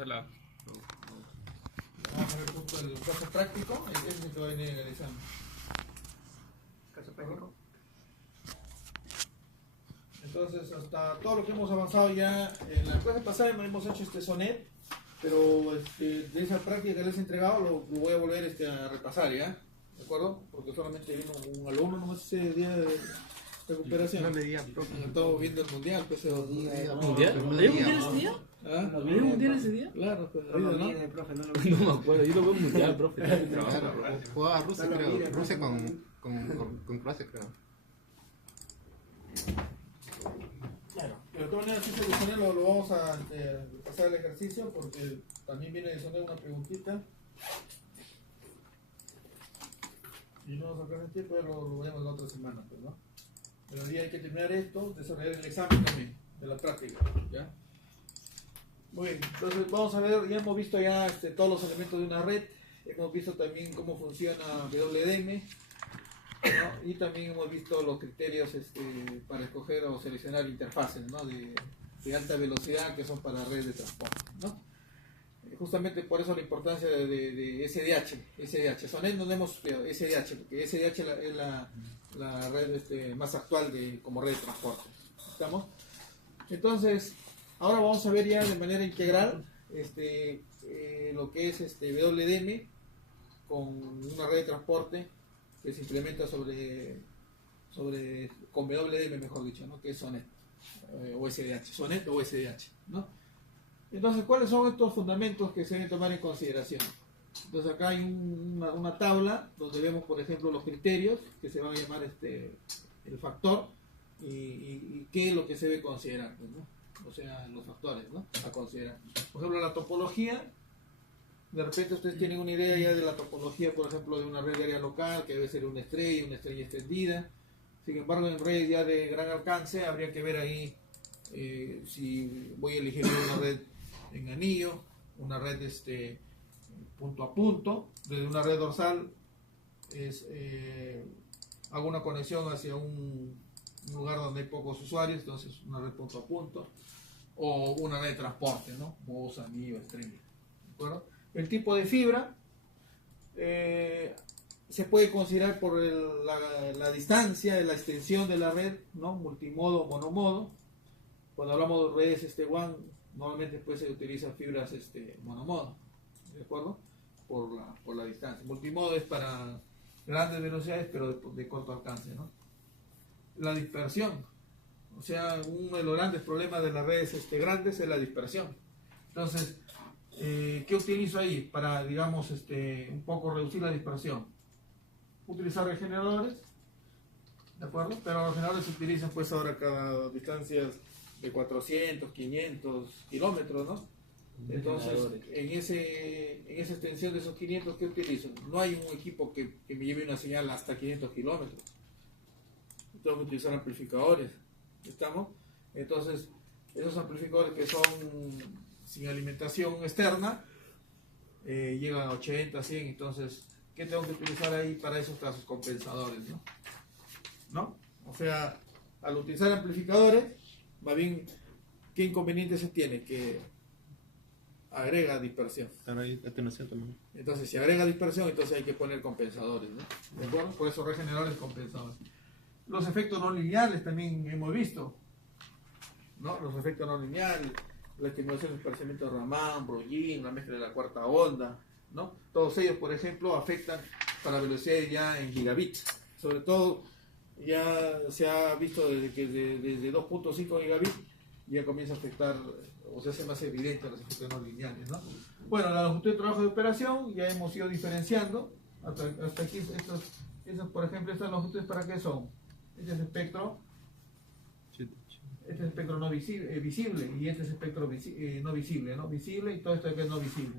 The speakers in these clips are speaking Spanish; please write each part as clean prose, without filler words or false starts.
otro lado. Vamos a ver un poco el caso práctico, ese es el que va a venir en el examen. Caso práctico. Entonces, hasta todo lo que hemos avanzado ya en la clase pasada hemos hecho este sonet, pero de esa práctica que les he entregado lo voy a volver a repasar, ¿ya? ¿De acuerdo? Porque solamente vino un alumno nomás ese día de recuperación. No me digas, profe. Estamos viendo el mundial, pues ¿Mundial? ¿Mundial? ¿Hay mundial ese día? ¿Ah? ¿Hay mundial ese día? Claro, pues, No lo ¿no? mire, profe, no lo No mire. me acuerdo, yo lo veo mundial, profe. Claro, jugaba Rusia, No lo creo. mire, Rusia no. con Croacia, creo. Pero de todas maneras, ese de sonet lo vamos a pasar al ejercicio porque también viene de sonet una preguntita. Y no vamos a sacar el tiempo, ya lo veremos la otra semana, pues, ¿no? Pero hoy día hay que terminar esto, desarrollar el examen también, de la práctica, ¿ya? Muy bien, entonces vamos a ver, ya hemos visto ya todos los elementos de una red, hemos visto también cómo funciona WDM, ¿no? Y también hemos visto los criterios para escoger o seleccionar interfaces, ¿no? de alta velocidad que son para redes de transporte, ¿no? Justamente por eso la importancia de SDH. Sonet no hemos estudiado SDH, porque SDH es la red más actual como red de transporte. ¿Estamos? Entonces, ahora vamos a ver ya de manera integral lo que es WDM con una red de transporte que se implementa con WDM, mejor dicho, ¿no? Que es Sonet o SDH. Sonet o SDH, ¿no? Entonces, ¿cuáles son estos fundamentos que se deben tomar en consideración? Entonces, acá hay una tabla donde vemos, por ejemplo, los criterios que se van a llamar el factor y qué es lo que se debe considerar, ¿no? O sea, los factores, ¿no? A considerar. Por ejemplo, la topología. De repente ustedes tienen una idea ya de la topología, por ejemplo, de una red de área local, que debe ser una estrella extendida. Sin embargo, en redes ya de gran alcance, habría que ver ahí si voy a elegir una red en anillo, una red punto a punto. Desde una red dorsal hago una conexión hacia un lugar donde hay pocos usuarios, entonces una red punto a punto, o una red de transporte, ¿no? Bus, anillo, estrella. ¿De acuerdo? El tipo de fibra se puede considerar por la distancia, la extensión de la red, ¿no? Multimodo o monomodo. Cuando hablamos de redes WAN, normalmente pues se utilizan fibras monomodo, ¿de acuerdo? Por la distancia. Multimodo es para grandes velocidades, pero de corto alcance, ¿no? La dispersión, o sea, uno de los grandes problemas de las redes grandes es la dispersión. Entonces, ¿qué utilizo ahí para, digamos, un poco reducir la dispersión? Utilizar regeneradores, ¿de acuerdo? Pero los regeneradores se utilizan pues ahora cada distancias de 400, 500 kilómetros, ¿no? Entonces, en esa extensión de esos 500, ¿qué utilizo? No hay un equipo que me lleve una señal hasta 500 kilómetros. Tengo que utilizar amplificadores, ¿estamos? Entonces, esos amplificadores que son sin alimentación externa, llegan a 80, 100, entonces, ¿qué tengo que utilizar ahí para esos casos? Compensadores, ¿no? O sea, al utilizar amplificadores, más bien, ¿qué inconveniente se tiene? Que agrega dispersión. Claro, hay atenuación también. Entonces, si agrega dispersión, entonces hay que poner compensadores, ¿no? ¿De acuerdo? Por eso regeneradores compensadores. Los efectos no lineales también hemos visto, ¿no? Los efectos no lineales, la estimulación del esparcimiento de Raman, Broglie, la mezcla de la cuarta onda, ¿no? Todos ellos, por ejemplo, afectan para velocidades ya en gigabits. Sobre todo, ya se ha visto desde 2.5 gigabits ya comienza a afectar, o se hace más evidente los efectos no lineales, ¿no? Bueno, la longitud de trabajo de operación ya hemos ido diferenciando. Hasta aquí, estos, por ejemplo, estas longitudes, ¿para qué son? Este es espectro no visible y este es espectro no visible, ¿no? Visible y todo esto que es no visible.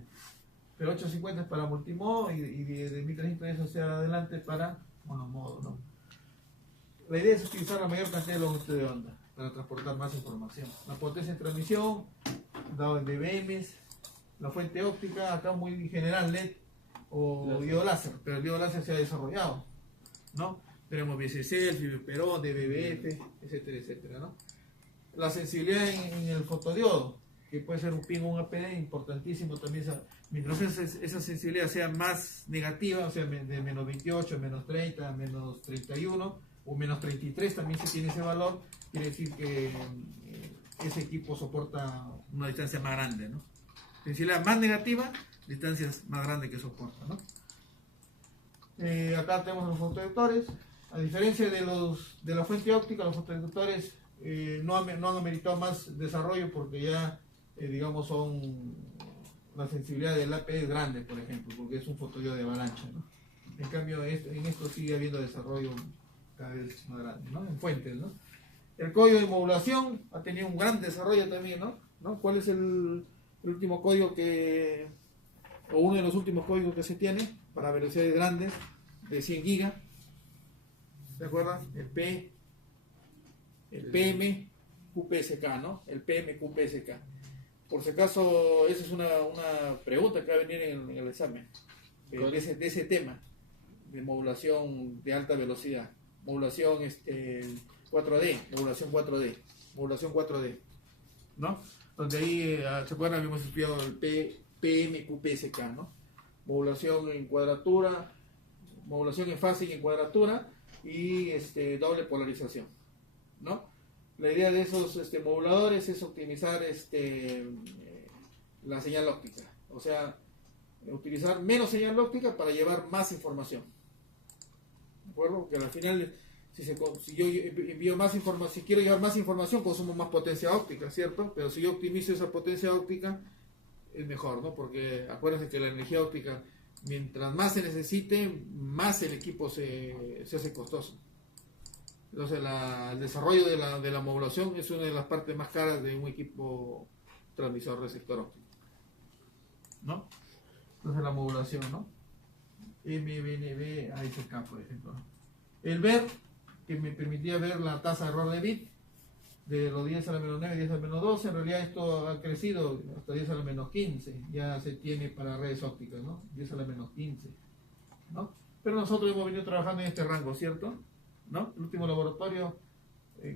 Pero 850 es para multimodo y de 1300 eso hacia adelante para monomodo, ¿no? La idea es utilizar la mayor cantidad de longitud de onda para transportar más información. La potencia de transmisión, dado en dBms, la fuente óptica, acá muy general, LED o diodo láser, pero el diodo láser se ha desarrollado, ¿no? Tenemos BCC, el Fiberperón, DBBF, etcétera, etcétera, ¿no? La sensibilidad en el fotodiodo, que puede ser un PIN o un APD, importantísimo también, mientras esa sensibilidad sea más negativa, o sea, de menos 28, menos 30, menos 31 o menos 33, también se tiene ese valor, quiere decir que ese equipo soporta una distancia más grande, ¿no? Sensibilidad más negativa, distancias más grandes que soporta, ¿no? Acá tenemos los fotodetectores. A diferencia de la fuente óptica, los fotodetectores no han ameritado más desarrollo porque ya, digamos, la sensibilidad del AP es grande, por ejemplo, porque es un fotodiodo de avalancha, ¿no? En cambio, en esto sigue habiendo desarrollo cada vez más grande, ¿no? En fuentes, ¿no? El código de modulación ha tenido un gran desarrollo también, ¿no? ¿Cuál es el último código o uno de los últimos códigos que se tiene para velocidades grandes de 100 gigas? ¿Se acuerdan? El PM QPSK, ¿no? El PM QPSK. Por si acaso, esa es una pregunta que va a venir en el examen de ese tema de modulación de alta velocidad, modulación 4D, modulación 4D, ¿no? Donde ahí, ¿se acuerdan? Habíamos estudiado el PM QPSK, ¿no? Modulación en cuadratura, modulación en fase y en cuadratura y doble polarización, ¿no? La idea de esos moduladores es optimizar la señal óptica, o sea, utilizar menos señal óptica para llevar más información, ¿de acuerdo? Porque al final, si yo envío más información, si quiero llevar más información, consumo más potencia óptica, ¿cierto? Pero si yo optimizo esa potencia óptica, es mejor, ¿no? Porque acuérdense que la energía óptica, mientras más se necesite, más el equipo se hace costoso. Entonces el desarrollo de la modulación es una de las partes más caras de un equipo transmisor receptor óptico, ¿no? Entonces la modulación, ¿no? MBNB, ASK, por ejemplo, ¿no? El ver, que me permitía ver la tasa de error de bit de los 10 a la menos 9, 10 a la menos 12, en realidad esto ha crecido hasta 10 a la menos 15, ya se tiene para redes ópticas, ¿no? 10 a la menos 15, ¿no? Pero nosotros hemos venido trabajando en este rango, ¿cierto? ¿No? El último laboratorio,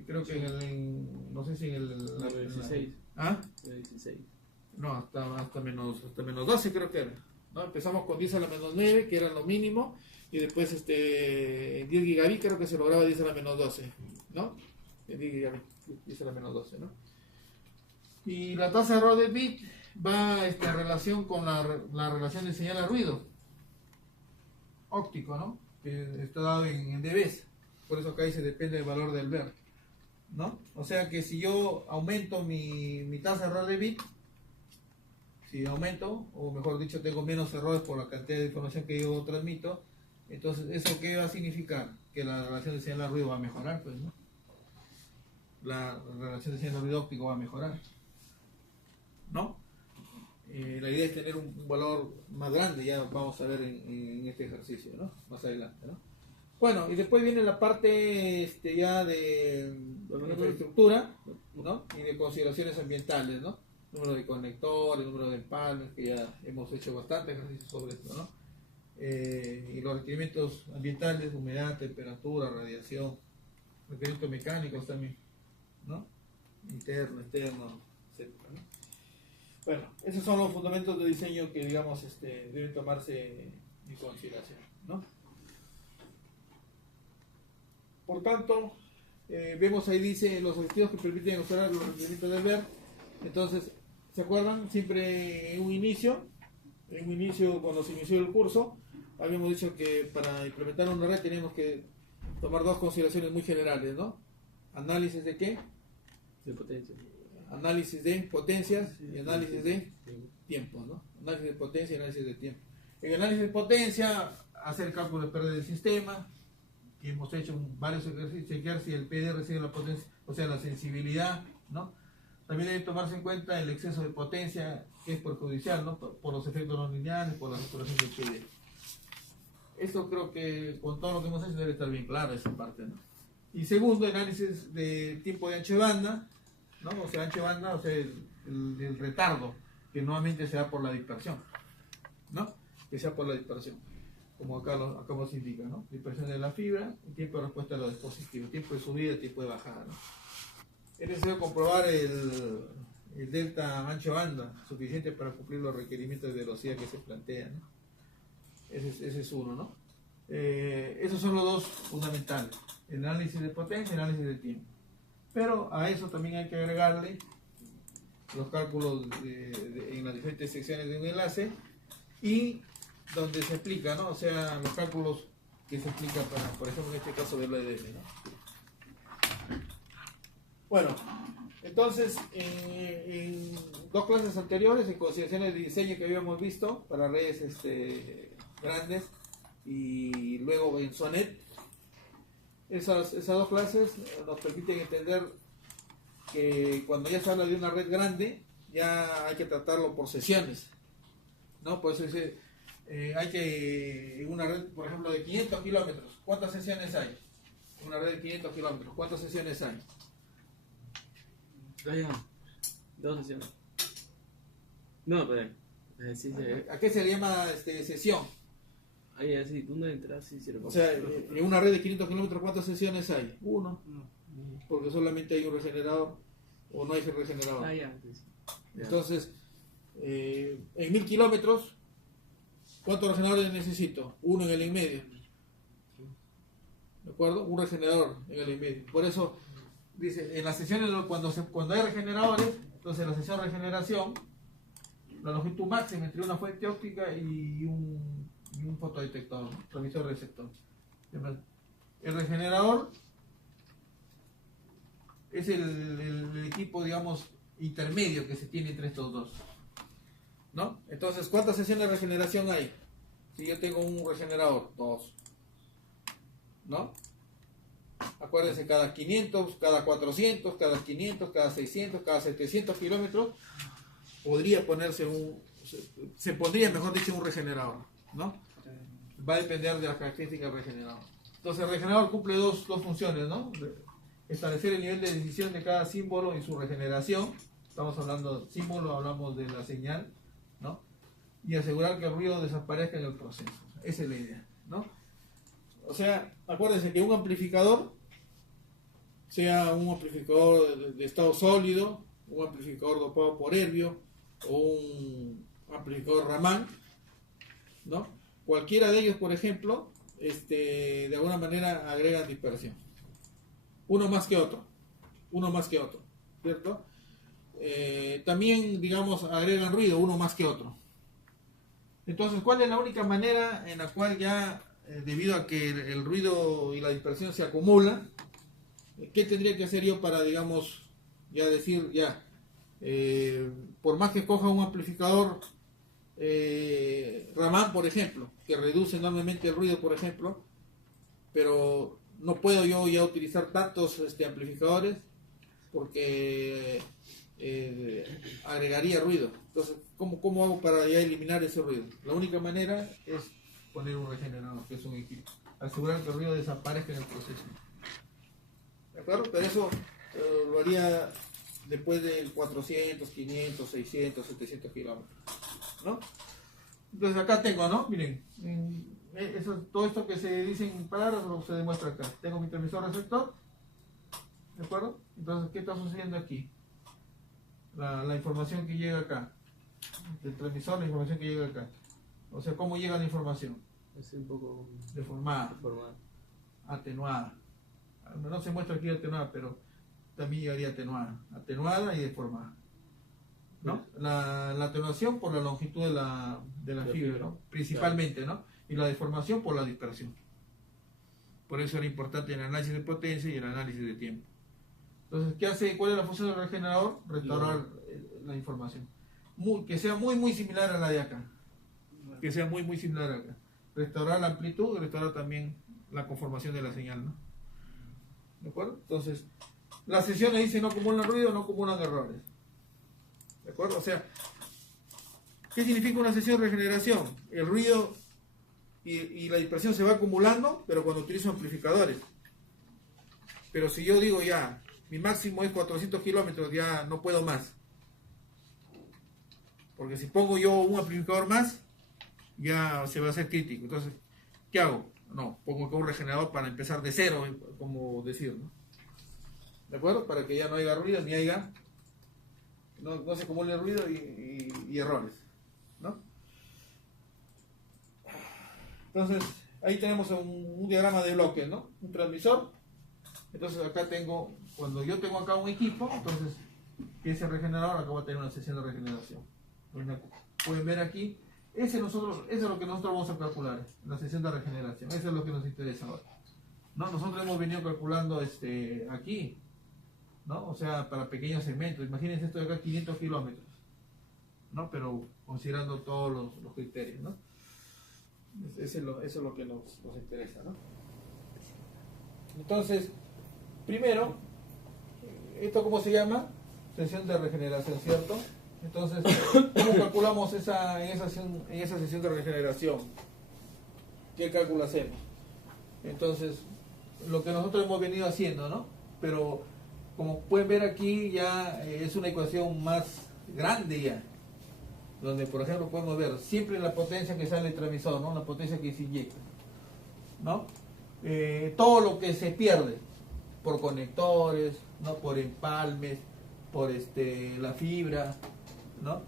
creo que no sé si en el... 16. ¿Ah? 16. No, hasta menos 12 creo que era, ¿no? Empezamos con 10 a la menos 9, que era lo mínimo, y después en 10 gigabit creo que se lograba 10 a la menos 12, ¿no? En 10 gigabit, 10 a la menos 12, ¿no? Y la tasa de error de bit va en relación con la relación de señal a ruido óptico, ¿no? Que está dado en dBs. Por eso acá dice depende del valor del ver, ¿no? O sea que si yo aumento mi tasa de error de bit, si aumento, o mejor dicho, tengo menos errores por la cantidad de información que yo transmito, entonces, ¿eso qué va a significar? Que la relación de señal a ruido va a mejorar, pues, ¿no? La relación de señal a ruido óptico va a mejorar, ¿no? La idea es tener un valor más grande, ya vamos a ver en este ejercicio, ¿no? Más adelante, ¿no? Bueno, y después viene la parte ya de infraestructura, ¿no? Y de consideraciones ambientales, ¿no? Número de conectores, número de empalmes, que ya hemos hecho bastante ejercicio sobre esto, ¿no? Y los requerimientos ambientales, humedad, temperatura, radiación, requerimientos mecánicos también, ¿no? Interno, externo, etc., ¿no? Bueno, esos son los fundamentos de diseño que, digamos, deben tomarse en consideración, ¿no? Por tanto, vemos ahí dice los objetivos que permiten observar los requerimientos del ver. Entonces, ¿se acuerdan? Siempre en un inicio, cuando se inició el curso, habíamos dicho que para implementar una red teníamos que tomar dos consideraciones muy generales, ¿no? Análisis de qué? De potencia. Análisis de potencias y análisis de tiempo, ¿no? Análisis de potencia y análisis de tiempo. En el análisis de potencia, hacer cálculo de pérdida del sistema, que hemos hecho varios ejercicios, chequear si el PD recibe la potencia, o sea, la sensibilidad, ¿no? También debe tomarse en cuenta el exceso de potencia, que es perjudicial, ¿no? Por los efectos no lineales, por la saturación del PD. Esto creo que con todo lo que hemos hecho debe estar bien claro esa parte, ¿no? Y segundo, análisis de tiempo de ancho de banda, ¿no? O sea, ancho de banda, o sea, el retardo, que nuevamente se da por la dispersión, ¿no? Que sea por la dispersión, como acá nos indica, ¿no? Dispersión de la fibra, y tiempo de respuesta a los dispositivos, tiempo de subida y tiempo de bajada, ¿no? Es necesario comprobar el delta ancho banda suficiente para cumplir los requerimientos de velocidad que se plantean, ¿no? Ese es uno, ¿no? Esos son los dos fundamentales, el análisis de potencia y el análisis de tiempo. Pero a eso también hay que agregarle los cálculos en las diferentes secciones de un enlace y donde se explica, ¿no? O sea, los cálculos que se explican para, por ejemplo, en este caso del EDM, ¿no? Bueno, entonces, en dos clases anteriores, en consideraciones de diseño que habíamos visto para redes grandes y luego en SONET, esas dos clases nos permiten entender que cuando ya se habla de una red grande, ya hay que tratarlo por sesiones, ¿no? Por eso hay que, en una red, por ejemplo, de 500 kilómetros, ¿cuántas sesiones hay? Una red de 500 kilómetros, ¿cuántas sesiones hay? Dos sesiones. No, pero sí, ¿A qué se le llama sesión? ahí así, tú no entras, sí, sí, O sea, en una red de 500 kilómetros, ¿cuántas sesiones hay? Uno, porque solamente hay un regenerador o no hay regenerador. Ah, ya, sí. Entonces, en 1000 kilómetros, ¿cuántos regeneradores necesito? Uno en el en medio. ¿De acuerdo? Un regenerador en el en medio. Por eso, dice, en las sesiones, cuando hay regeneradores, entonces en la sesión de regeneración, la longitud máxima entre una fuente óptica y un fotodetector, ¿no? Transmisor receptor. El regenerador es el equipo, digamos, intermedio que se tiene entre estos dos, ¿no? Entonces, ¿cuántas sesiones de regeneración hay? Si yo tengo un regenerador, dos, ¿no? Acuérdense, cada 500, cada 400, cada 500, cada 600, cada 700 kilómetros podría ponerse se pondría, mejor dicho, un regenerador, ¿no? Va a depender de las características del regenerador. Entonces, el regenerador cumple dos funciones, ¿no? Establecer el nivel de decisión de cada símbolo en su regeneración. Estamos hablando de símbolo, hablamos de la señal, ¿no? Y asegurar que el ruido desaparezca en el proceso. Esa es la idea, ¿no? O sea, acuérdense que un amplificador, sea un amplificador de estado sólido, un amplificador dopado por herbio o un amplificador Raman, ¿no? Cualquiera de ellos, por ejemplo, de alguna manera agregan dispersión. Uno más que otro, ¿cierto? También, digamos, agregan ruido, uno más que otro. Entonces, ¿cuál es la única manera en la cual ya, debido a que el ruido y la dispersión se acumulan, qué tendría que hacer yo para, digamos, ya decir, ya, por más que escoja un amplificador Raman, por ejemplo, que reduce enormemente el ruido, por ejemplo, pero no puedo yo ya utilizar tantos amplificadores porque agregaría ruido. Entonces, ¿cómo hago para ya eliminar ese ruido? La única manera es poner un regenerador, que es un equipo, asegurar que el ruido desaparezca en el proceso. ¿De acuerdo? Pero eso lo haría después de 400, 500, 600, 700 kilómetros, ¿no? Entonces acá tengo, ¿no? Miren, todo esto que se dice en palabras se demuestra acá. Tengo mi transmisor receptor, ¿de acuerdo? Entonces, ¿qué está sucediendo aquí? La información que llega acá, del transmisor, la información que llega acá. O sea, ¿cómo llega la información? Es un poco Deformada, atenuada. No se muestra aquí atenuada, pero también llegaría atenuada y deformada, ¿no? La atenuación por la longitud de la fibra, ¿no? Principalmente, ¿no? Y la deformación por la dispersión. Por eso era importante el análisis de potencia y el análisis de tiempo. Entonces, ¿qué hace? ¿Cuál es la función del regenerador? Restaurar la información. Que sea muy similar a la de acá. Que sea muy similar a acá. Restaurar la amplitud y restaurar también la conformación de la señal, ¿no? ¿De acuerdo? Entonces, las sesiones dicen no acumulan ruido, no acumulan errores. ¿De acuerdo? O sea, ¿qué significa una sesión de regeneración? El ruido y la dispersión se va acumulando, pero cuando utilizo amplificadores. Pero si yo digo ya, mi máximo es 400 kilómetros, ya no puedo más. Porque si pongo yo un amplificador más, ya se va a hacer crítico. Entonces, ¿qué hago? No, pongo acá un regenerador para empezar de cero, como decir, ¿no? ¿De acuerdo? Para que ya no haya ruido ni haya no se acumule ruido y errores, ¿no? Entonces, ahí tenemos un diagrama de bloques, ¿no? Un transmisor. Entonces acá tengo, cuando yo tengo acá un equipo, entonces, que es el regenerador, acá voy a tener una sesión de regeneración. Pueden ver aquí, eso es lo que nosotros vamos a calcular, la sesión de regeneración. Eso es lo que nos interesa ahora. ¿No? Nosotros hemos venido calculando aquí, ¿no? O sea, para pequeños segmentos. Imagínense esto de acá, 500 kilómetros, ¿no? Pero considerando todos los criterios, ¿no? Eso es lo que nos interesa, ¿no? Entonces, primero, ¿esto cómo se llama? Sesión de regeneración, ¿cierto? Entonces, ¿cómo calculamos en esa sesión de regeneración? ¿Qué cálculo hacemos? Entonces, lo que nosotros hemos venido haciendo, ¿no? Pero, como pueden ver aquí, ya es una ecuación más grande ya. Donde, por ejemplo, podemos ver siempre la potencia que sale del transmisor, ¿no? La potencia que se inyecta, ¿no? Todo lo que se pierde por conectores, ¿no? Por empalmes, por la fibra, ¿no?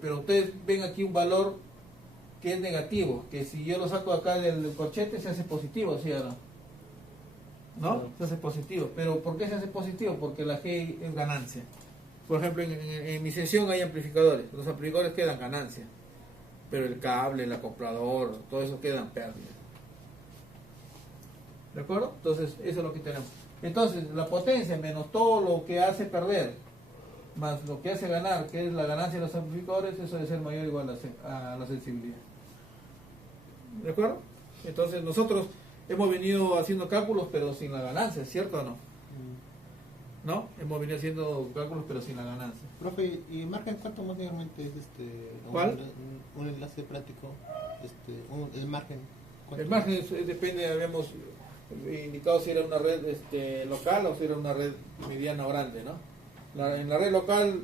Pero ustedes ven aquí un valor que es negativo, que si yo lo saco acá del corchete se hace positivo, ¿sí o no? ¿No? Se hace positivo. ¿Pero por qué se hace positivo? Porque la G es ganancia. Por ejemplo, en mi sesión hay amplificadores. Los amplificadores quedan ganancia. Pero el cable, el acoplador, todo eso quedan pérdida. ¿De acuerdo? Entonces, eso es lo que tenemos. Entonces, la potencia menos todo lo que hace perder, más lo que hace ganar, que es la ganancia de los amplificadores, eso debe ser mayor o igual a la sensibilidad. ¿De acuerdo? Entonces, nosotros hemos venido haciendo cálculos, pero sin la ganancia, ¿cierto o no? ¿No? Hemos venido haciendo cálculos pero sin la ganancia. Profe, ¿y margen cuánto mayormente es ¿Cuál? un enlace práctico? El margen. El margen depende, habíamos indicado si era una red local o si era una red mediana o grande, ¿no? En la red local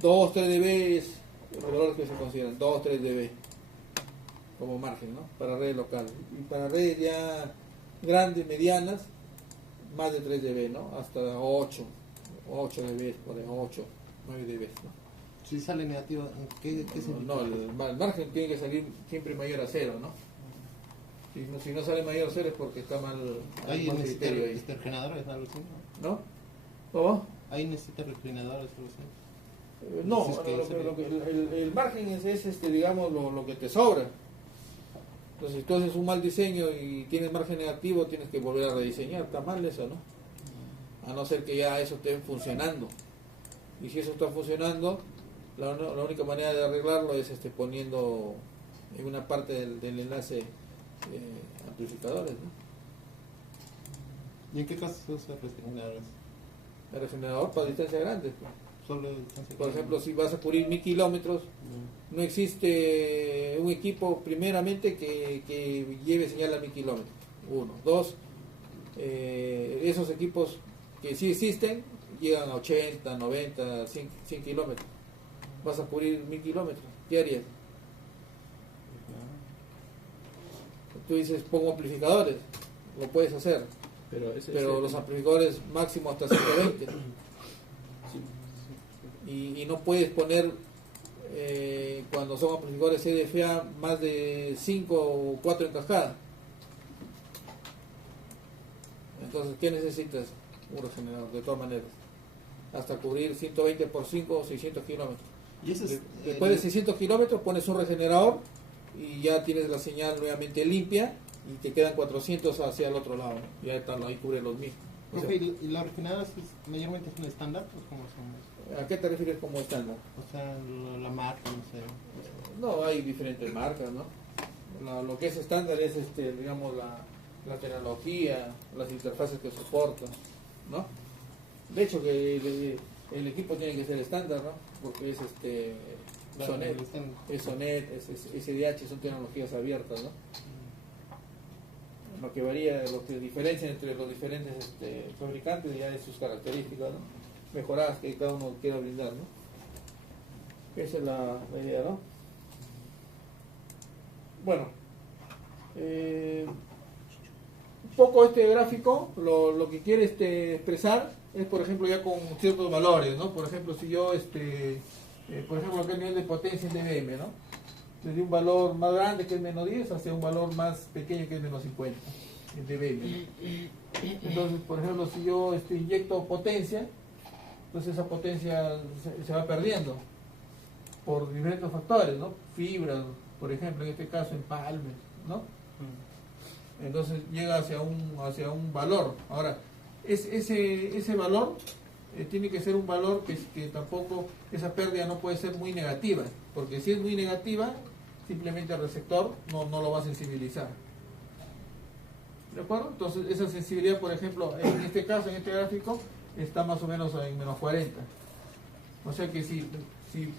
2, 3 dB es el valor que se consideran, 2, 3 dB como margen, ¿no? Para red local. Y para redes ya grandes, medianas, más de 3 dB, ¿no? Hasta 8 dB, por ahí, 8, 9 dB, ¿no? Si sale negativo, ¿qué significa? No, el margen tiene que salir siempre mayor a 0, ¿no? Si no sale mayor a 0 es porque está mal, Ahí mal necesita criterio ahí, refrigeradores, algo así, ¿no? ¿Cómo? Ahí necesita refrigeradores, algo así. No, Entonces, el margen es digamos, lo que te sobra. Entonces, si tú haces un mal diseño y tienes margen negativo, tienes que volver a rediseñar. Está mal eso, ¿no? A no ser que ya eso esté funcionando. Y si eso está funcionando, la única manera de arreglarlo es poniendo en una parte del enlace amplificadores, ¿no? ¿Y en qué caso se usa refrigeradores? El regenerador para distancias grandes, pues. Solo Por ejemplo, si vas a cubrir 1000 kilómetros, no existe un equipo primeramente que lleve señal a 1000 kilómetros. 1, 2, esos equipos que sí existen llegan a 80, 90, 100 kilómetros. Vas a cubrir 1000 kilómetros. ¿Qué harías? Tú dices, pongo amplificadores, lo puedes hacer, pero los amplificadores máximo hasta 120. Y no puedes poner, cuando son amplificadores CDFA, más de 5 o 4 en cascada. Entonces, ¿qué necesitas? Un regenerador, de todas maneras. Hasta cubrir 120 por 5 o 600 kilómetros. ¿Y eso es, Después de 600 kilómetros pones un regenerador y ya tienes la señal nuevamente limpia y te quedan 400 hacia el otro lado, ¿no? Ya están, ahí cubre los mismos. O sea, profe, ¿y los regeneradores mayormente son estándar? ¿O cómo son? ¿a qué te refieres como estándar? O sea, la marca, no sé. No, hay diferentes marcas, ¿no? Lo que es estándar es, digamos, la tecnología, las interfaces que soportan, ¿no? De hecho, que el equipo tiene que ser estándar, ¿no? Porque es Claro, Sonet, están- es Sonet, es SDH, son tecnologías abiertas, ¿no? Lo que varía, lo que diferencia entre los diferentes fabricantes ya es sus características, ¿no? Mejoradas que cada uno quiera brindar, ¿no? Esa es la idea, ¿no? Bueno, un poco este gráfico lo que quiere expresar es por ejemplo ya con ciertos valores, ¿no? Por ejemplo, si yo, por ejemplo, acá el nivel de potencia en dBm, ¿no? Desde un valor más grande que es menos 10 hacia un valor más pequeño que es menos 50 en dBm. Entonces, por ejemplo, si yo inyecto potencia, entonces esa potencia se va perdiendo por diferentes factores, ¿no? Fibras, por ejemplo, en este caso empalmes, ¿no? Entonces llega hacia un valor. Ahora, ese valor tiene que ser un valor que tampoco, esa pérdida no puede ser muy negativa, porque si es muy negativa, simplemente el receptor no lo va a sensibilizar. ¿De acuerdo? Entonces esa sensibilidad, por ejemplo, en este caso, en este gráfico, está más o menos en menos 40. O sea que si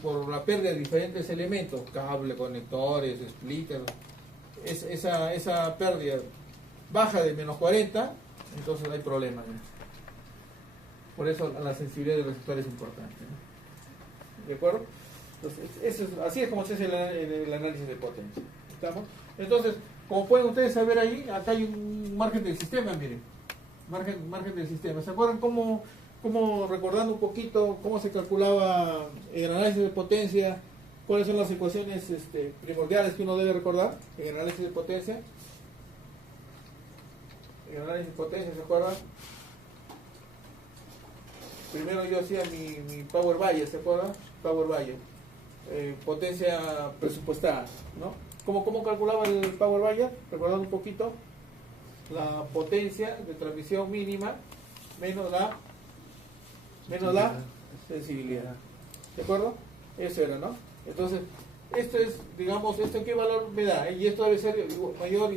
por la pérdida de diferentes elementos, cable, conectores, splitters, esa pérdida baja de menos 40, entonces hay problemas, ¿no? Por eso la sensibilidad del receptor es importante, ¿no? ¿De acuerdo? Entonces, así es como se hace el análisis de potencia. ¿Estamos? Entonces, como pueden ustedes saber ahí, acá hay un margen del sistema, miren. Margen del sistema. ¿Se acuerdan cómo recordando un poquito cómo se calculaba el análisis de potencia? ¿Cuáles son las ecuaciones primordiales que uno debe recordar en el análisis de potencia? En el análisis de potencia, ¿se acuerdan? Primero yo hacía mi power buyer, ¿se acuerdan? Power buyer. Potencia presupuestada, ¿no? ¿Cómo calculaba el power buyer? Recordando un poquito, la potencia de transmisión mínima menos la sensibilidad. ¿De acuerdo? Eso era, ¿no? Entonces, esto es, digamos, ¿esto en qué valor me da? Y esto debe ser mayor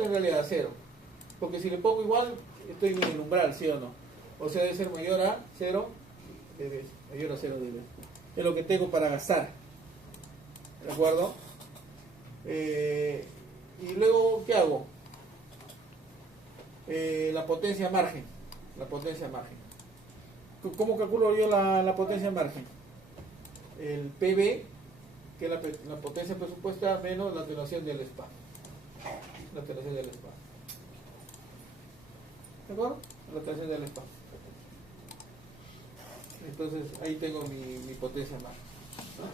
en realidad a 0. Porque si le pongo igual, estoy en el umbral, ¿sí o no? O sea, debe ser mayor a 0 dB. Mayor a 0 dB. Es lo que tengo para gastar. ¿De acuerdo? Y luego, ¿qué hago? La potencia margen. La potencia margen. ¿Cómo calculo yo la potencia margen? El PB, que es la potencia presupuestada, menos la atenuación del espacio. La atenuación del espacio. ¿De acuerdo? La atenuación del espacio. Entonces, ahí tengo mi potencia margen, ¿no?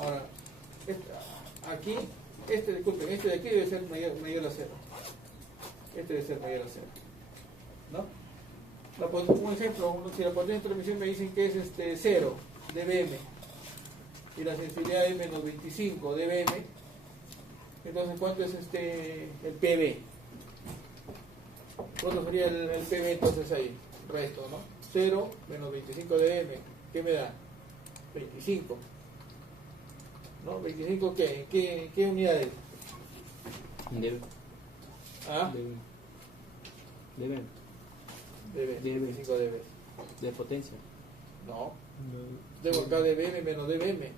Ahora, aquí, disculpen, este de aquí debe ser mayor a 0. Este debe ser mayor a 0. ¿No? Un ejemplo, si la potencia de transmisión me dicen que es 0 dBm y la sensibilidad es menos 25 dBm, entonces ¿cuánto es el PB? ¿Cuánto sería el PB entonces ahí? Resto, ¿no? 0 menos 25 dBm, ¿qué me da? 25. ¿No? ¿25 qué? ¿Qué unidad es? Debe. ¿Ah? Debe. dB, dB. 25 dB. De potencia. No. Debo acá dBm menos dBm.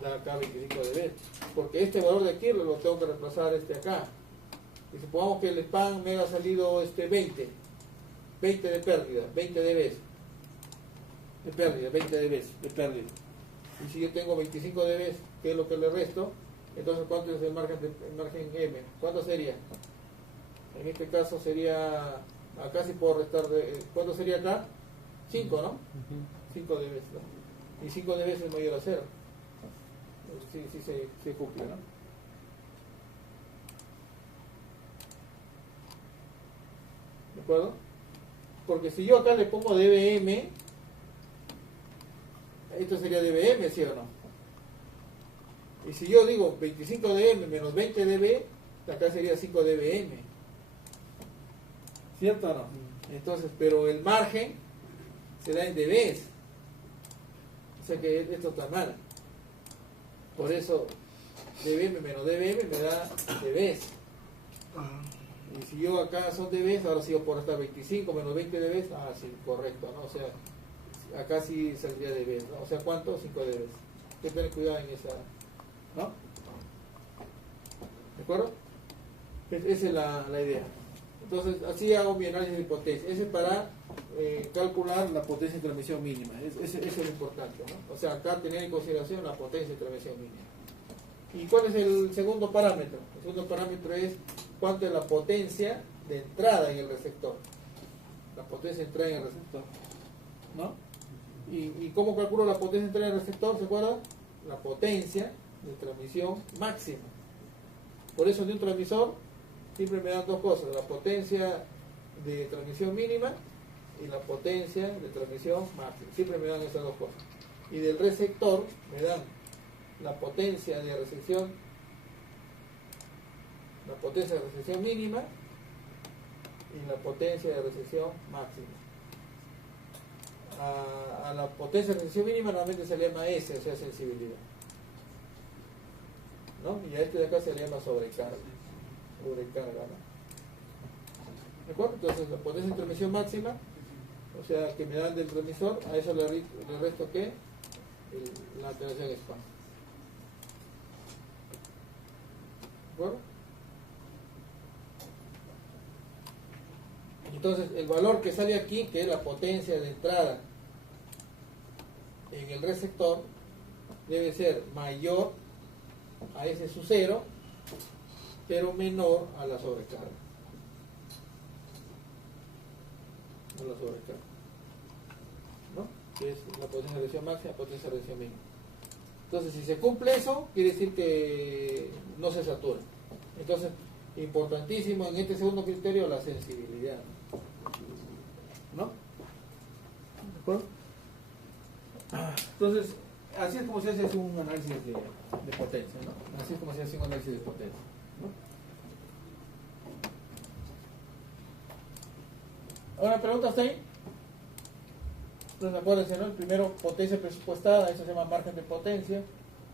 Da acá 25 dB. Porque este valor de aquí lo tengo que reemplazar acá. Y supongamos que el spam me ha salido 20 de pérdida, 20 dB. De pérdida, 20 dB de pérdida. Y si yo tengo 25 dB, que es lo que le resto, entonces ¿cuánto es el margen M? ¿Cuánto sería? En este caso sería, acá sí puedo restar, ¿cuánto sería acá? 5, ¿no? 5 dB, ¿no? Y 5 dB es mayor a 0. Sí se cumple, ¿no? ¿De acuerdo? Porque si yo acá le pongo dBm, esto sería dBm, ¿sí o no? Y si yo digo 25 dB menos 20 dB, acá sería 5 dBm. ¿Cierto o no? Entonces, pero el margen se da en dBs. O sea que esto está mal. Por eso dBm menos dBm me da dBs. Y si yo acá son dBs, ahora sí yo puedo estar 25 menos 20 dBs. Ah, sí, correcto, ¿no? O sea, acá sí saldría dBs, ¿no? O sea, ¿cuánto? 5 dBs. Hay que tener cuidado en esa, ¿no? ¿De acuerdo? Esa es la idea. Entonces, así hago mi análisis de potencia. Ese es para calcular la potencia de transmisión mínima. Eso es lo importante, ¿no? O sea, acá tener en consideración la potencia de transmisión mínima. ¿Y cuál es el segundo parámetro? El segundo parámetro es cuánto es la potencia de entrada en el receptor. La potencia de entrada en el receptor, ¿no? ¿Y cómo calculo la potencia de entrada en el receptor? ¿Se acuerdan? La potencia de transmisión máxima. Por eso de un transmisor siempre me dan dos cosas, la potencia de transmisión mínima y la potencia de transmisión máxima. Siempre me dan esas dos cosas. Y del receptor me dan la potencia de recepción mínima y la potencia de recepción máxima. A la potencia de recepción mínima normalmente se le llama S, o sea, sensibilidad, ¿no? Y a este de acá se le llama sobrecarga, ¿no? ¿De acuerdo? Entonces la potencia de transmisión máxima, o sea, que me dan del transmisor, a eso le resto ¿qué? La alternación span. ¿De acuerdo? Entonces el valor que sale aquí, que es la potencia de entrada en el receptor, debe ser mayor a S sub 0, pero menor a la sobrecarga. ¿No? Que es la potencia de reacción máxima, potencia de reacción mínima. Entonces, si se cumple eso, quiere decir que no se satura. Entonces, importantísimo en este segundo criterio, la sensibilidad. ¿No? ¿De acuerdo? Entonces, así es como se hace un análisis de potencia, ¿no? Así es como se hace un análisis de potencia, ¿no? ¿Alguna pregunta hasta ahí? Entonces acuérdense, ¿no? El primero, potencia presupuestada, eso se llama margen de potencia,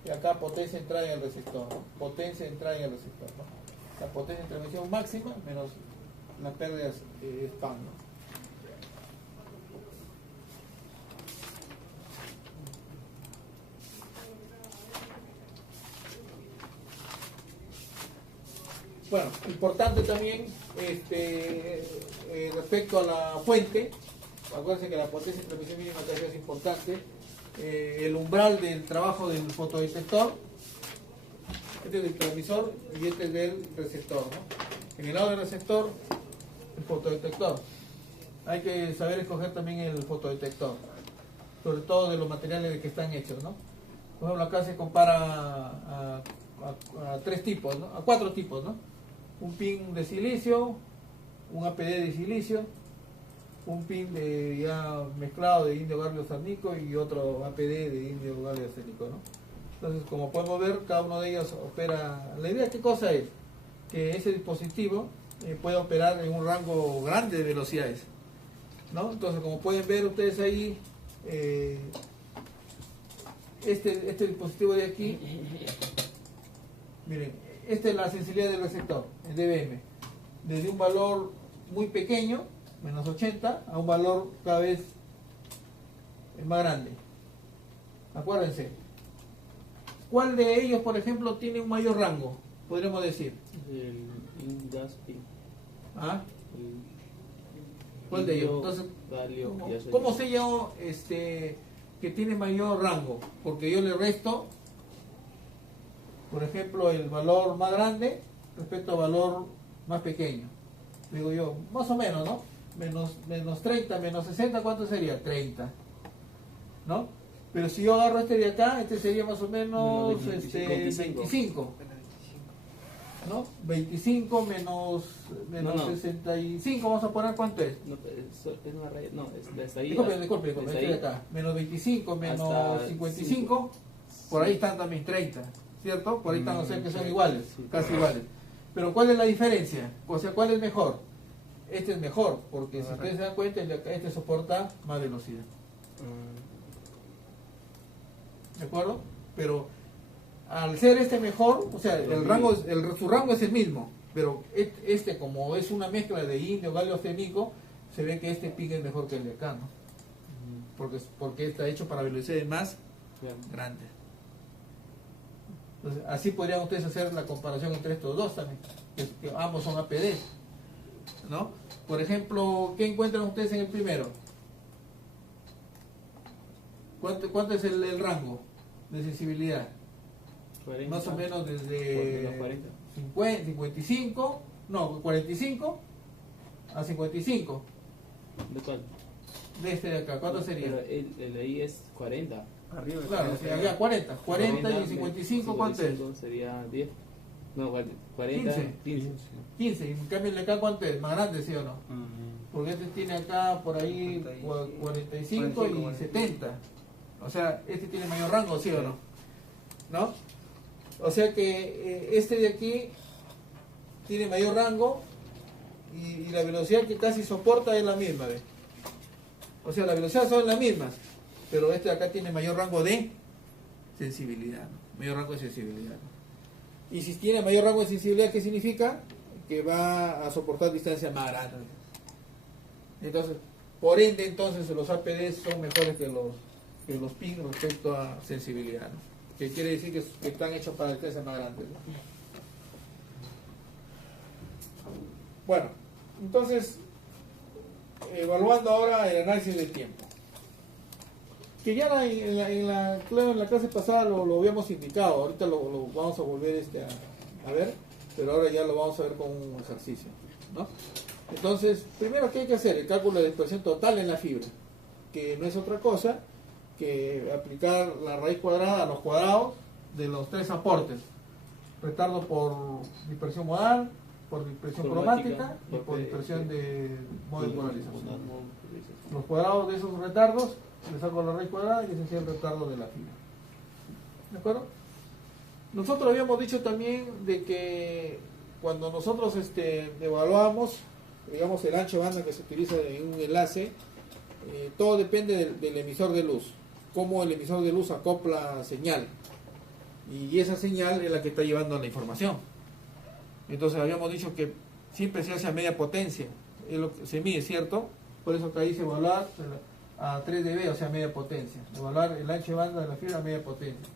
y acá potencia entrada en el resistor, ¿no? Potencia entrada en el resistor, ¿no? La potencia de transmisión máxima menos las pérdidas span, ¿no? Bueno, importante también respecto a la fuente, acuérdense que la potencia de transmisión mínima también es importante, el umbral del trabajo del fotodetector, este es del transmisor y este es del receptor, ¿no? En el lado del receptor, el fotodetector. Hay que saber escoger también el fotodetector, sobre todo de los materiales de que están hechos, ¿no? Por ejemplo, acá se compara a tres tipos, ¿no? A cuatro tipos, ¿no? Un pin de silicio, un APD de silicio, un pin de ya mezclado de indio galio arsénico y otro APD de indio galio arsénico, ¿no? Entonces, como podemos ver, cada uno de ellos opera. La idea, ¿qué cosa es? Que ese dispositivo puede operar en un rango grande de velocidades, ¿no? Entonces, como pueden ver ustedes ahí, este dispositivo de aquí, miren, esta es la sensibilidad del receptor, el dBm, desde un valor muy pequeño, menos 80, a un valor cada vez más grande. Acuérdense, ¿cuál de ellos, por ejemplo, tiene un mayor rango? Podríamos decir. El Indaspi. ¿Ah? ¿Cuál de ellos? Entonces, ¿cómo sé yo que tiene mayor rango? Porque yo le resto, por ejemplo, el valor más grande respecto al valor más pequeño. Digo yo, más o menos, ¿no? Menos 30, menos 60, ¿cuánto sería? 30, ¿no? Pero si yo agarro este de acá, este sería más o menos 25, ¿no? 25 menos No. 65, vamos a poner, ¿cuánto es? No, es una raya, no, está ahí. Disculpe, está este ahí. de acá, menos 25, menos Hasta 55, por ahí están también 30, ¿cierto? Por ahí están, o sea que son iguales, Sí. casi iguales. Pero ¿cuál es la diferencia? O sea, ¿cuál es mejor? Este es mejor, porque si ustedes se dan cuenta, el de acá, este soporta más velocidad. ¿De acuerdo? Pero al ser este mejor, o sea, el rango, su rango es el mismo, pero este como es una mezcla de indio, galio arsénico, se ve que este pin es mejor que el de acá, ¿no? Porque está hecho para velocidades más grandes. Entonces, así podrían ustedes hacer la comparación entre estos dos también, que ambos son APD, ¿no? Por ejemplo, ¿qué encuentran ustedes en el primero? ¿Cuánto es el rango de sensibilidad? 40, Más o menos por desde los 40. 50, 55 No, 45 a 55. ¿De cuál? De este de acá, ¿cuánto sería? Pero el de ahí es 40. Arriba. Claro, si había 40. 40 y 55, ¿cuánto es? 55 sería 10. No, 40, 15. 15. Y en cambio el de acá, ¿cuánto es? Más grande, ¿sí o no? Porque este tiene acá por ahí 45 y 70. O sea, este tiene mayor rango, ¿sí o no? ¿No? O sea que este de aquí tiene mayor rango y la velocidad que casi soporta es la misma, ¿ves? O sea, las velocidades son las mismas, pero este de acá tiene mayor rango de sensibilidad, ¿no? Mayor rango de sensibilidad, ¿no? Y si tiene mayor rango de sensibilidad, ¿qué significa? Que va a soportar distancias más grandes. Entonces, por ende, entonces los APD son mejores que los PIN respecto a sensibilidad, ¿no? Que quiere decir que están hechos para distancias más grandes, ¿no? Bueno, entonces, evaluando ahora el análisis del tiempo. Que ya en la clase pasada lo habíamos indicado, ahorita lo vamos a volver a ver, pero ahora ya lo vamos a ver con un ejercicio, ¿no? Entonces, primero, ¿qué hay que hacer? El cálculo de dispersión total en la fibra, que no es otra cosa que aplicar la raíz cuadrada a los cuadrados de los tres aportes: retardo por dispersión modal, por dispersión cromática y por dispersión de modo de polarización. Los cuadrados de esos retardos le saco la raíz cuadrada y ese es el retardo de la fibra. ¿De acuerdo? Nosotros habíamos dicho también de que cuando nosotros evaluamos, digamos, el ancho de banda que se utiliza en un enlace, todo depende del emisor de luz, cómo el emisor de luz acopla señal, y esa señal es la que está llevando la información. Entonces habíamos dicho que siempre se hace a media potencia, es lo que se mide, ¿cierto? Por eso que ahí se evalúa a 3 dB, o sea, media potencia, evaluar el ancho de banda de la fibra a media potencia.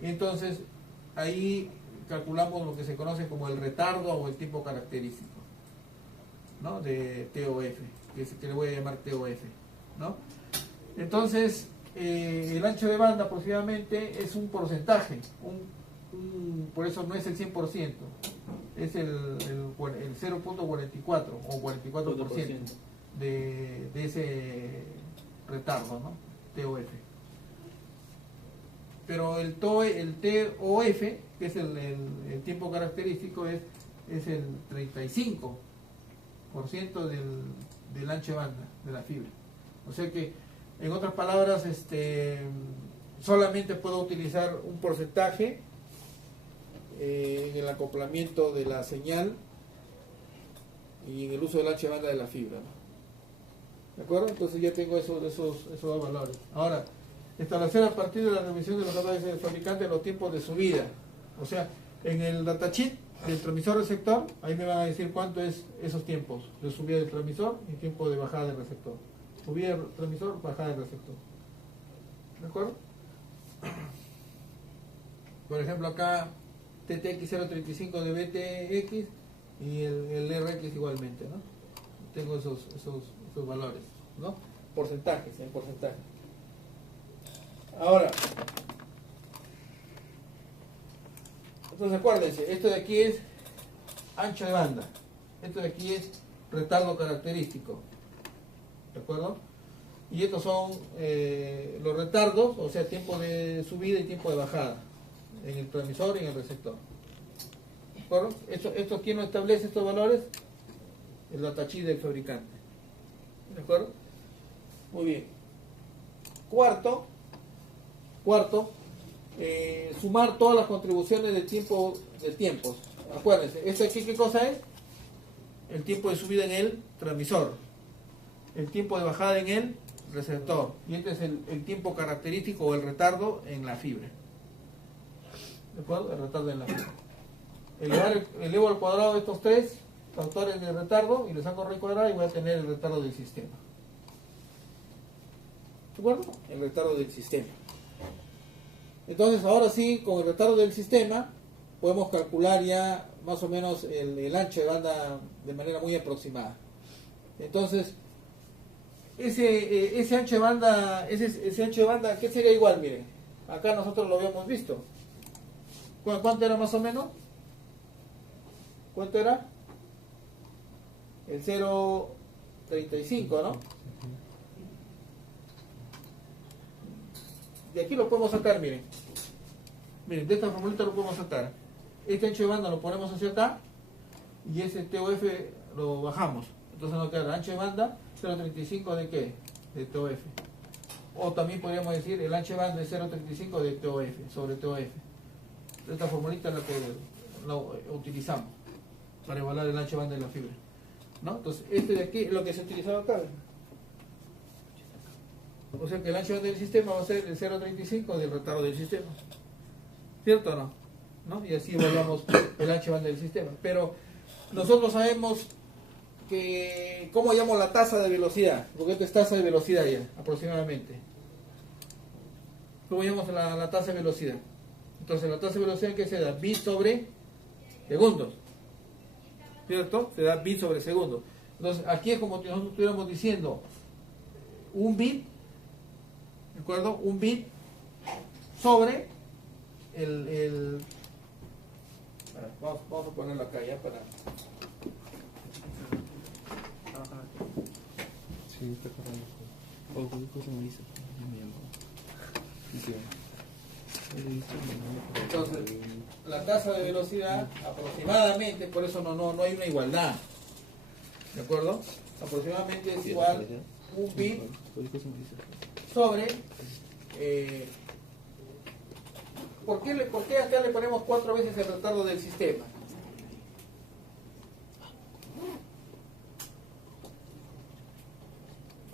Entonces ahí calculamos lo que se conoce como el retardo o el tiempo característico, ¿no? De TOF, que le voy a llamar TOF, ¿no? Entonces el ancho de banda aproximadamente es un porcentaje, por eso no es el 100%, es el 0.44 o 44% de ese retardo, ¿no? TOF. Pero el TOF, que es el tiempo característico, es el 35% del ancho de banda de la fibra. O sea que, en otras palabras, solamente puedo utilizar un porcentaje en el acoplamiento de la señal y en el uso del ancho de banda de la fibra, ¿no? ¿De acuerdo? Entonces ya tengo esos dos valores. Ahora, establecer a partir de la revisión de los datos del fabricante los tiempos de subida. O sea, en el datasheet del transmisor receptor, ahí me van a decir cuánto es esos tiempos de subida del transmisor y tiempo de bajada del receptor. Subida del transmisor, bajada del receptor. ¿De acuerdo? Por ejemplo, acá TTX 035 de BTX y el RX igualmente, ¿no? Tengo esos valores, ¿no? Porcentajes, en porcentaje. Ahora, entonces acuérdense, esto de aquí es ancho de banda, esto de aquí es retardo característico, ¿de acuerdo? Y estos son los retardos, o sea, tiempo de subida y tiempo de bajada en el transmisor y en el receptor. ¿De acuerdo? Esto ¿quién lo establece estos valores? El datasheet del fabricante. ¿De acuerdo? Muy bien. Cuarto, sumar todas las contribuciones de tiempos. Acuérdense, ¿esto aquí qué cosa es? El tiempo de subida en el transmisor, el tiempo de bajada en el receptor, y este es el tiempo característico o el retardo en la fibra. ¿De acuerdo? El retardo en la fibra. Elevo al cuadrado de estos tres factores de retardo y le saco raíz cuadrada y voy a tener el retardo del sistema. ¿De acuerdo? El retardo del sistema. Entonces ahora sí, con el retardo del sistema podemos calcular ya más o menos el ancho de banda de manera muy aproximada. Entonces ese ancho de banda, ¿qué sería igual? Miren, acá nosotros lo habíamos visto. ¿Cuánto era más o menos? ¿Cuánto era? El 0.35, ¿no? De aquí lo podemos sacar, miren. Miren, de esta formulita lo podemos sacar. Este ancho de banda lo ponemos hacia acá y ese TOF lo bajamos. Entonces nos queda ancho de banda 0.35 de qué? De TOF. O también podríamos decir el ancho de banda es 0.35 de TOF, sobre TOF. Esta formulita es la que utilizamos para evaluar el ancho de banda de la fibra, ¿no? Entonces este de aquí es lo que se ha utilizado acá. O sea que el ancho de banda del sistema va a ser el 0.35 del retardo del sistema. ¿Cierto o no? ¿No? Y así evaluamos el ancho de banda del sistema. Pero nosotros sabemos que cómo llamo la tasa de velocidad, porque esta es tasa de velocidad ya, aproximadamente. ¿Cómo llamamos la tasa de velocidad? Entonces la tasa de velocidad que se da bit sobre segundos, ¿cierto? Se da bit sobre segundo. Entonces aquí es como si nosotros estuviéramos diciendo un bit, ¿de acuerdo? Un bit sobre el vamos a ponerlo acá ya para... Sí, está correcto. O cualquier cosa me dice. No me llamó. Sí. Entonces, la tasa de velocidad aproximadamente, por eso no hay una igualdad, ¿de acuerdo? Aproximadamente es igual un bit sobre ¿por qué acá le ponemos 4 veces el retardo del sistema?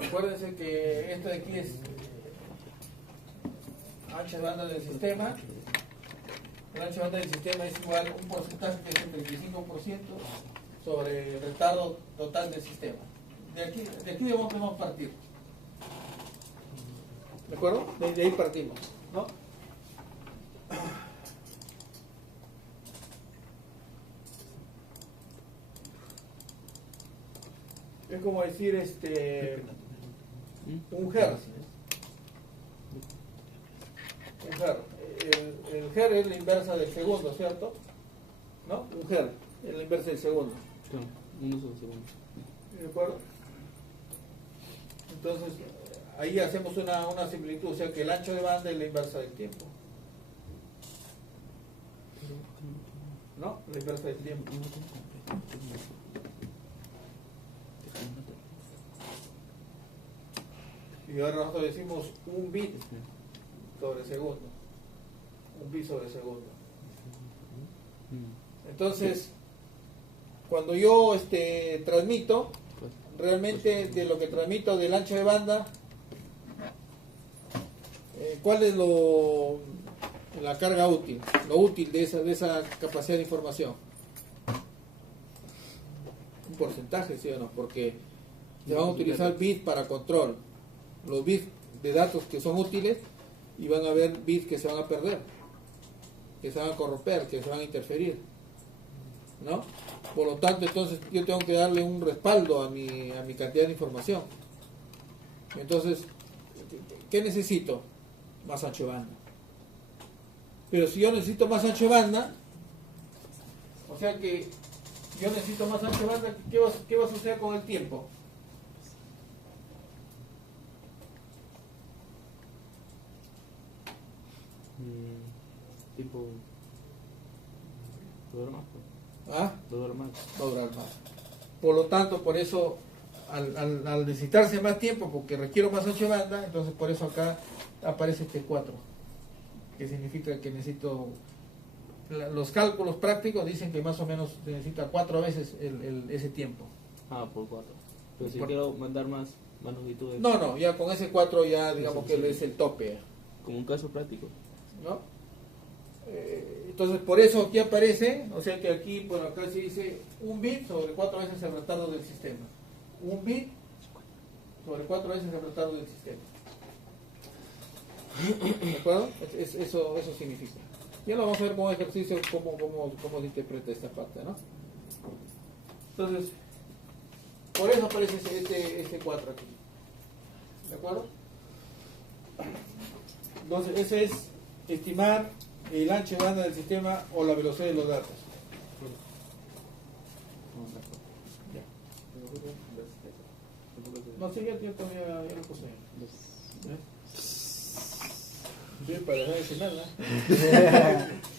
Acuérdense que esto de aquí es ancho de banda del sistema. El ancho de banda del sistema es igual a un porcentaje que es el 35% sobre el retardo total del sistema. De aquí debemos partir. ¿De acuerdo? De ahí partimos, ¿no? Es como decir un hertz. Un hertz. El hertz es la inversa del segundo, ¿cierto? ¿No? Un hertz es la inversa del segundo. Claro, uno solo segundo. ¿De acuerdo? Entonces, ahí hacemos una similitud, o sea que el ancho de banda es la inversa del tiempo. ¿No? La inversa del tiempo. Y ahora nosotros decimos un bit sobre segundo. Un bit sobre segundo. Entonces, cuando yo transmito, realmente de lo que transmito del ancho de banda, ¿cuál es la carga útil? Lo útil de esa capacidad de información. Un porcentaje, ¿sí o no? Porque se van a utilizar bits para control. Los bits de datos que son útiles y van a haber bits que se van a perder, que se van a corromper, que se van a interferir, ¿no? Por lo tanto, entonces yo tengo que darle un respaldo a mi cantidad de información. Entonces, ¿qué necesito? Más ancho de banda. Pero si yo necesito más ancho de banda, o sea que yo necesito más ancho de banda, ¿qué va a suceder con el tiempo? Tipo, va a durar más. ¿Ah? Va a durar más. Va a durar más. Por lo tanto, por eso, al necesitarse más tiempo, porque requiero más ancho de banda, entonces por eso acá aparece este 4, que significa que necesito, los cálculos prácticos dicen que más o menos se necesita 4 veces ese tiempo. Ah, por 4. Pero si quiero mandar más longitudes. No, ya con ese 4 ya digamos que es el tope, Como un caso práctico. ¿no? Entonces por eso aquí aparece, o sea que aquí, bueno, acá se dice un bit sobre 4 veces el retardo del sistema. Un bit sobre 4 veces el retardo del sistema. ¿De acuerdo? Eso significa. Ya lo vamos a ver como ejercicio cómo se interpreta esta parte, ¿no? Entonces, por eso aparece este 4 aquí. ¿De acuerdo? Entonces, ese es estimar el ancho de banda del sistema o la velocidad de los datos. No, sí, yo también ya lo puse. Estoy para el examen final, ¿no?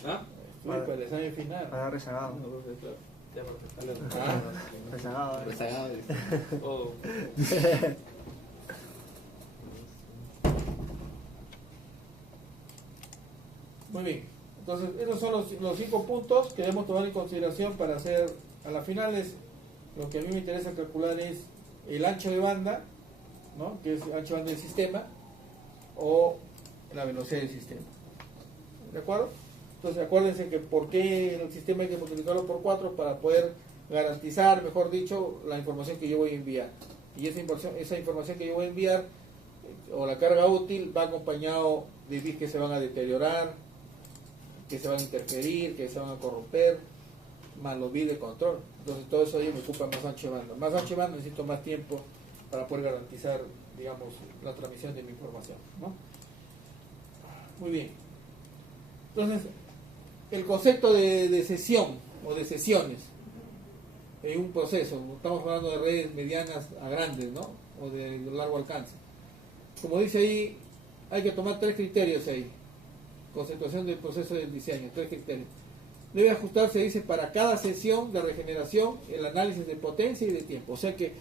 ¿Ah? Estoy para el examen final. Para rezagado. Ya para Rezagado. rezagado. Oh. Muy bien. Entonces, esos son los 5 puntos que debemos tomar en consideración para hacer, a la final es, lo que a mí me interesa calcular es el ancho de banda, ¿no? Que es el ancho de banda del sistema, o la velocidad del sistema. ¿De acuerdo? Entonces, acuérdense que por qué el sistema hay que multiplicarlo por 4 para poder garantizar, mejor dicho, la información que yo voy a enviar. Y esa información que yo voy a enviar, o la carga útil, va acompañado de bits que se van a deteriorar, que se van a interferir, que se van a corromper, más los bits de control. Entonces todo eso ahí me ocupa más ancho de banda. Más ancho de banda necesito más tiempo para poder garantizar, digamos, la transmisión de mi información, ¿no? Muy bien. Entonces, el concepto de sesión o de sesiones en un proceso, estamos hablando de redes medianas a grandes, ¿no? O de largo alcance. Como dice ahí, hay que tomar 3 criterios ahí. Concentración del proceso del diseño, 3 criterios. Debe ajustarse, dice, para cada sesión de regeneración el análisis de potencia y de tiempo. O sea que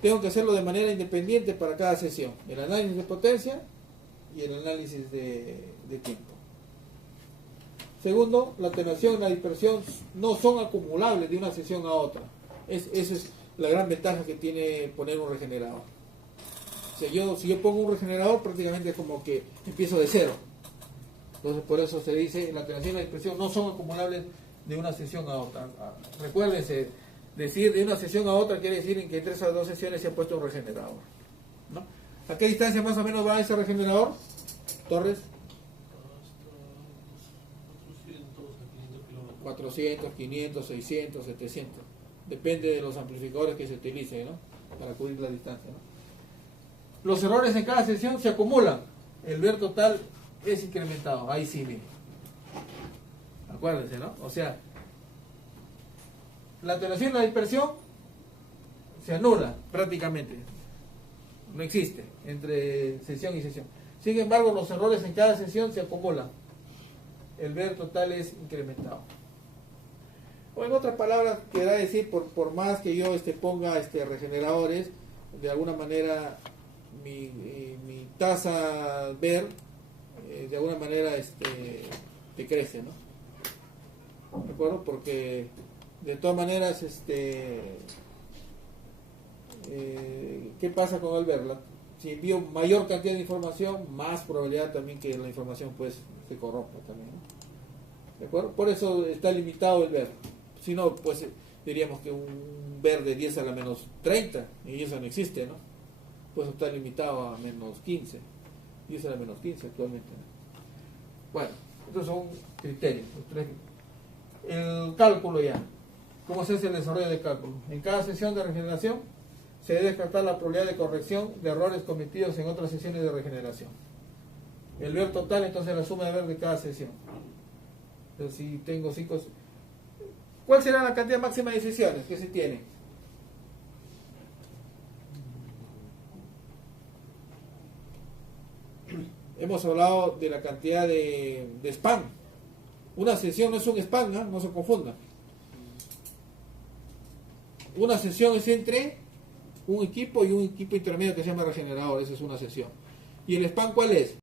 tengo que hacerlo de manera independiente para cada sesión. El análisis de potencia y el análisis de tiempo. Segundo, la atenuación y la dispersión no son acumulables de una sesión a otra. Esa es la gran ventaja que tiene poner un regenerador. O sea, si yo pongo un regenerador, prácticamente es como que empiezo de cero. Entonces, por eso se dice, la atenuación y la dispersión no son acumulables de una sesión a otra. Recuérdense, decir de una sesión a otra quiere decir en que entre esas 2 sesiones se ha puesto un regenerador, ¿no? ¿A qué distancia más o menos va ese regenerador, Torres? 400, 500, 600, 700. Depende de los amplificadores que se utilicen, ¿no? Para cubrir la distancia, ¿no? Los errores en cada sesión se acumulan. El ver total es incrementado. Ahí sí, miren. Acuérdense, ¿no? O sea, la atenuación y la dispersión se anula prácticamente. No existe entre sesión y sesión. Sin embargo, los errores en cada sesión se acumulan. El ver total es incrementado. O en otras palabras, querrá decir, por más que yo ponga regeneradores, de alguna manera mi tasa ver, de alguna manera decrece, ¿no? ¿De acuerdo? Porque de todas maneras, ¿qué pasa con el verla? Si envío mayor cantidad de información, más probabilidad también que la información pues se corrompa también, ¿no? ¿De acuerdo? Por eso está limitado el ver. Si no, pues diríamos que un ver de 10 a la menos 30, y eso no existe, ¿no? Pues está limitado a menos 15, 10 a la menos 15 actualmente, ¿no? Bueno, estos son criterios. El cálculo ya. ¿Cómo se hace el desarrollo de cálculo? En cada sesión de regeneración se debe descartar la probabilidad de corrección de errores cometidos en otras sesiones de regeneración. El ver total, entonces, la suma de ver de cada sesión. Entonces, si tengo 5... ¿Cuál será la cantidad máxima de sesiones que se tiene? Hemos hablado de la cantidad de spam. Una sesión no es un spam, ¿no? No se confunda. Una sesión es entre un equipo y un equipo intermedio que se llama regenerador. Esa es una sesión. ¿Y el spam cuál es?